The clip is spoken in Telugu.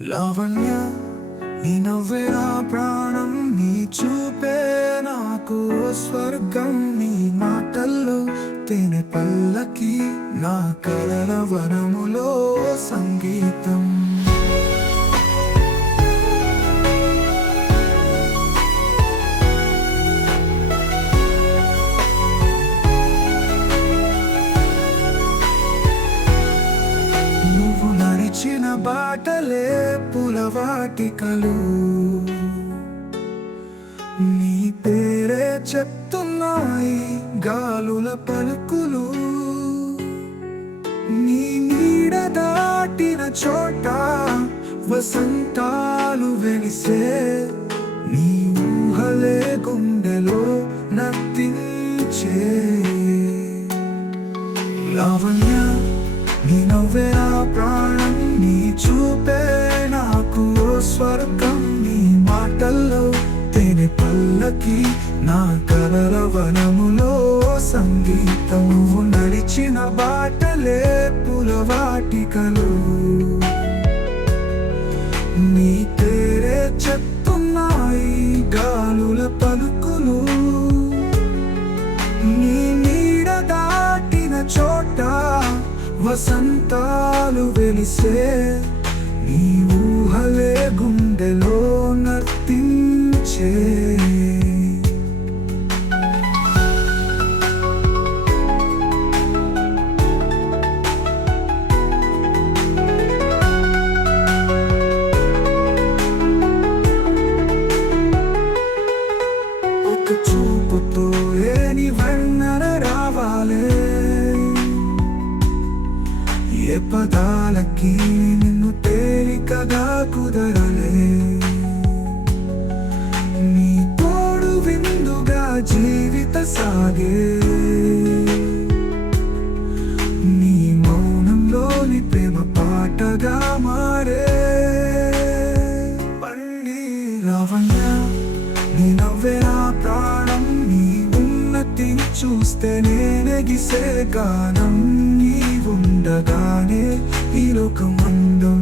లావణ్య నీ నవ్వే నా ప్రాణం, నీ చూపే నాకు స్వర్గం, నీ మాటల్లో తేనె పల్లకి, నా కలల వనములో సంగీతం. నువ్వు నడిచిన బాటలే పులవాటికలు, నీ పేరే చెప్తున్నాయి గాలుల పలుకులు. నీ నీడ దాటిన చోట వసంతాలు వెలిసే, నీ ఊహలే గుండెలో నర్తించే. లావణ్య నీ నవ్వే నా ప్రాణం, నీ చూపే నాకు స్వర్గం, నీ మాటల్లో తేనె పల్లకి, నా కలల వనములో సంగీతం. నువ్వు నడిచిన బాటలే పులవాటికలు, నీ పేరే చెప్తున్నాయి గాలుల పలుకులు. నీ నీడ దాటిన చోట వసంతాలు వెలిసే, నీ ఊహలే గుండెలో నర్తించే. ఒక చూపుతో ఏని వర్ణన రావాలే, ఏ పదాలకి నిన్ను తేలికగా కుదరలే. నీ తోడు విందుగా జీవిత సాగే, నీ మౌనంలోని ప్రేమ పాటగా మారే. పండి లావణ్య నీ నవ్వే నా ప్రాణం, నీ ఉన్నతిని చూస్తే నేనెగిసే గానం. నీ ఉండగానే ఈ లోకం అందం.